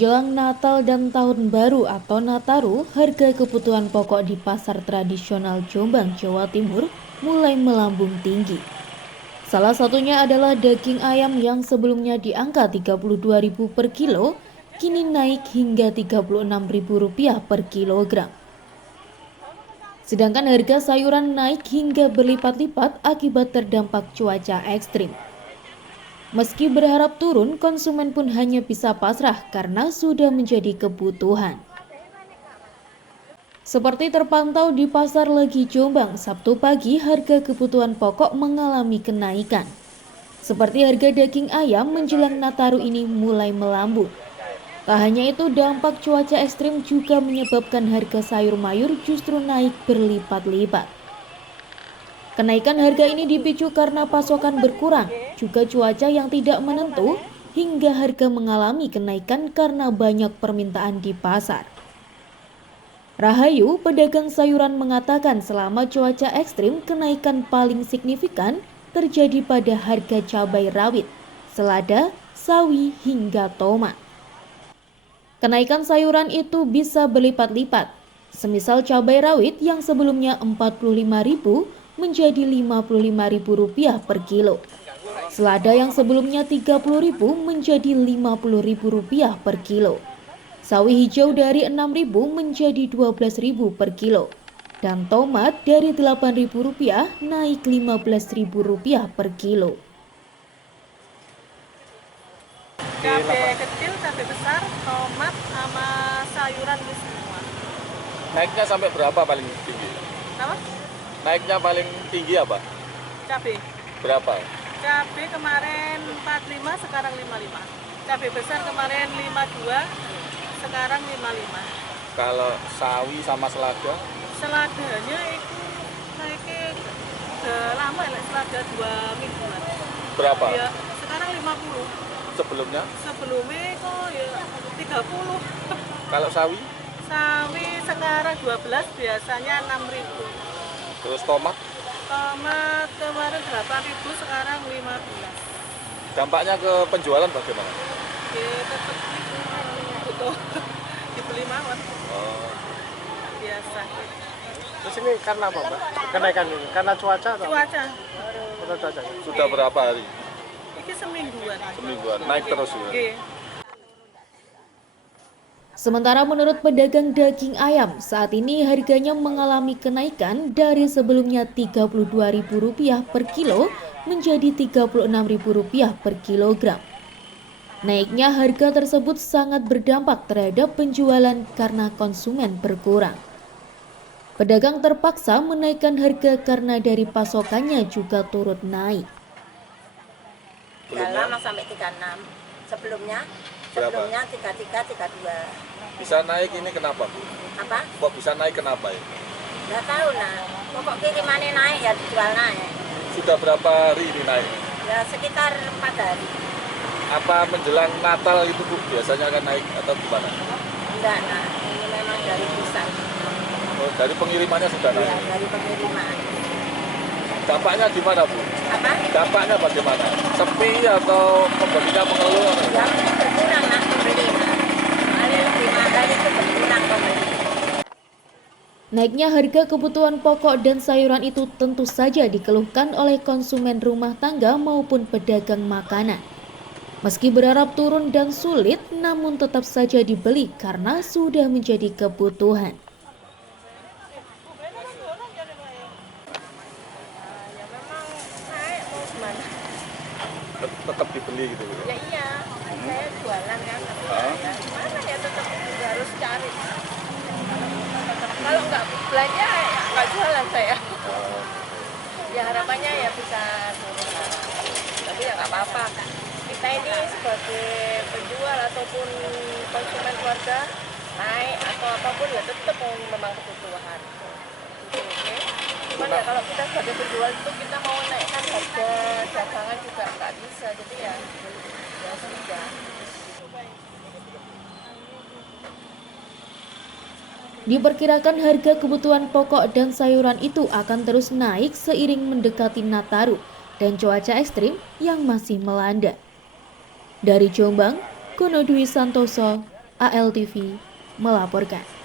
Menjelang Natal dan Tahun Baru atau Nataru, harga kebutuhan pokok di pasar tradisional Jombang, Jawa Timur mulai melambung tinggi. Salah satunya adalah daging ayam yang sebelumnya di angka Rp32.000 per kilo, kini naik hingga Rp36.000 per kilogram. Sedangkan harga sayuran naik hingga berlipat-lipat akibat terdampak cuaca ekstrim. Meski berharap turun, konsumen pun hanya bisa pasrah karena sudah menjadi kebutuhan. Seperti terpantau di Pasar Legi Jombang, Sabtu pagi harga kebutuhan pokok mengalami kenaikan. Seperti harga daging ayam menjelang Nataru ini mulai melambung. Tak hanya itu, dampak cuaca ekstrim juga menyebabkan harga sayur mayur justru naik berlipat-lipat. Kenaikan harga ini dipicu karena pasokan berkurang, juga cuaca yang tidak menentu, hingga harga mengalami kenaikan karena banyak permintaan di pasar. Rahayu, pedagang sayuran mengatakan selama cuaca ekstrim, kenaikan paling signifikan terjadi pada harga cabai rawit, selada, sawi, hingga tomat. Kenaikan sayuran itu bisa berlipat-lipat. Semisal cabai rawit yang sebelumnya Rp45.000 menjadi Rp55.000 per kilo. Selada yang sebelumnya Rp30.000 menjadi Rp50.000 per kilo. Sawi hijau dari Rp6.000 menjadi Rp12.000 per kilo. Dan tomat dari Rp8.000 naik Rp15.000 per kilo. Cabai kecil, cabai besar, tomat, sama sayuran di semua. Naiknya sampai berapa paling tinggi? Apa? Naiknya paling tinggi apa? Cabai. Berapa? Cabai kemarin 45, sekarang 55. Cabai besar kemarin 52, sekarang 55. Kalau sawi sama selada? Seladanya itu naiknya udah lama ya, selada 2 mingguan. Berapa? Ya, sekarang 50. Sebelumnya? Sebelumnya kok ya 30. Kalau sawi? Sawi sekarang 12, biasanya 6.000. Terus tomat? Tomat kemarin 8.000, sekarang 15. Dampaknya ke penjualan bagaimana? Ya tetap itu butuh dibeli mawar biasa. Terus ini karena apa, Mbak? Kenaikan ini? Karena cuaca atau? Cuaca. Karena cuaca. Sudah berapa hari? Ini semingguan. Semingguan. Naik terus ya? Oke. Sementara menurut pedagang daging ayam, saat ini harganya mengalami kenaikan dari sebelumnya Rp32.000 per kilo menjadi Rp36.000 per kilogram. Naiknya harga tersebut sangat berdampak terhadap penjualan karena konsumen berkurang. Pedagang terpaksa menaikkan harga karena dari pasokannya juga turut naik. 35 sampai 36. Sebelumnya 33, 32. Bisa naik ini kenapa, Bu? Apa? Kok bisa naik kenapa ya? Nggak tahu nah. Pokok kirimannya naik ya dijual naik. Sudah berapa hari ini naik? Ya sekitar 4 hari. Apa menjelang Natal itu, Bu? Biasanya akan naik atau gimana? Enggak nah. Ini memang dari pusat. Oh, dari pengirimannya sudah naik? Ya dari pengiriman. Dampaknya gimana, Bu? Apa? Dampaknya bagaimana? Sepi atau pembelinya mengeluh? Ya berkurang nah pembeli nah. Soalnya lebih mahal itu berkurang pembeli. Naiknya harga kebutuhan pokok dan sayuran itu tentu saja dikeluhkan oleh konsumen rumah tangga maupun pedagang makanan. Meski berharap turun dan sulit, namun tetap saja dibeli karena sudah menjadi kebutuhan. Ya memang naik mau gimana? Tetap dibeli gitu, Bu? Ya iya, saya jualan kan, tapi ya gimana ya tetap juga harus cari. Kalau nggak belanja ya nggak jualan saya. Ya harapannya ya bisa turun lah. Tapi ya nggak apa-apa. Kita ini sebagai penjual ataupun konsumen keluarga naik atau apapun ya tetap memang kebutuhan. Oke. Cuman ya kalau kita sebagai penjual itu kita mau naikkan harga dagangan juga nggak bisa. Jadi ya sudah. Diperkirakan harga kebutuhan pokok dan sayuran itu akan terus naik seiring mendekati Nataru dan cuaca ekstrim yang masih melanda. Dari Jombang, Kono Dwi Santoso, ALTV melaporkan.